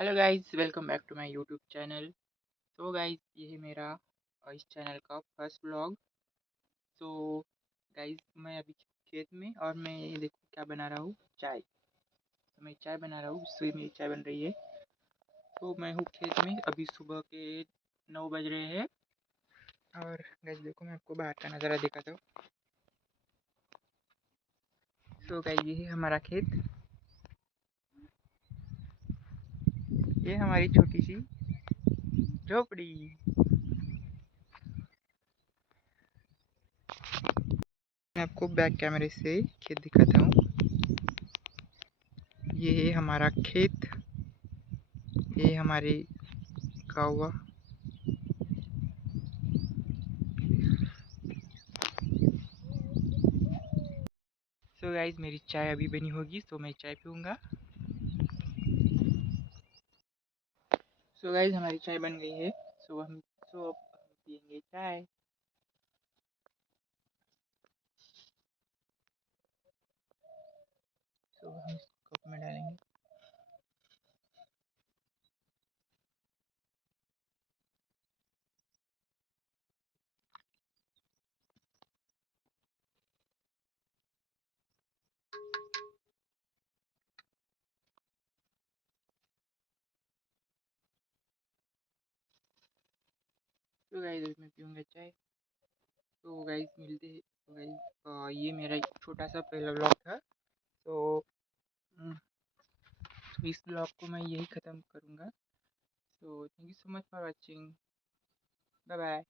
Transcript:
Hello guys, welcome back to my YouTube channel. तो guys, ये है मेरा इस चैनल का फर्स्ट व्लॉग। तो गाइस, मैं अभी खेत में और मैं ये देखो क्या बना रहा हूँ, चाय। तो मैं चाय बना रहा हूँ, इससे मेरी चाय बन रही है। तो मैं हूँ खेत में, अभी सुबह के 9 बज रहे हैं। और गाइस देखो, मैं आपको बाहर का नज़ारा दिखाता हूँ। तो गाइस, ये है हमारा खेत, ये हमारी छोटी सी झोपड़ी। मैं आपको बैक कैमरे से खेत दिखाता हूँ। ये है हमारा खेत, ये हमारे कौवा। सो गाइज, मेरी चाय अभी बनी होगी, तो मैं चाय पीऊँगा। सो गाइज, हमारी चाय बन गई है। अब हम पियेंगे चाय। सो हम इस कप में डालेंगे। तो गाइज, अभी मैं पीऊँगा चाय। तो गाइज मिलते हैं। तो गाइज, ये मेरा एक छोटा सा पहला व्लॉग था। तो इस व्लॉग को मैं यही ख़त्म करूँगा। तो thank you so much for watching. Bye bye.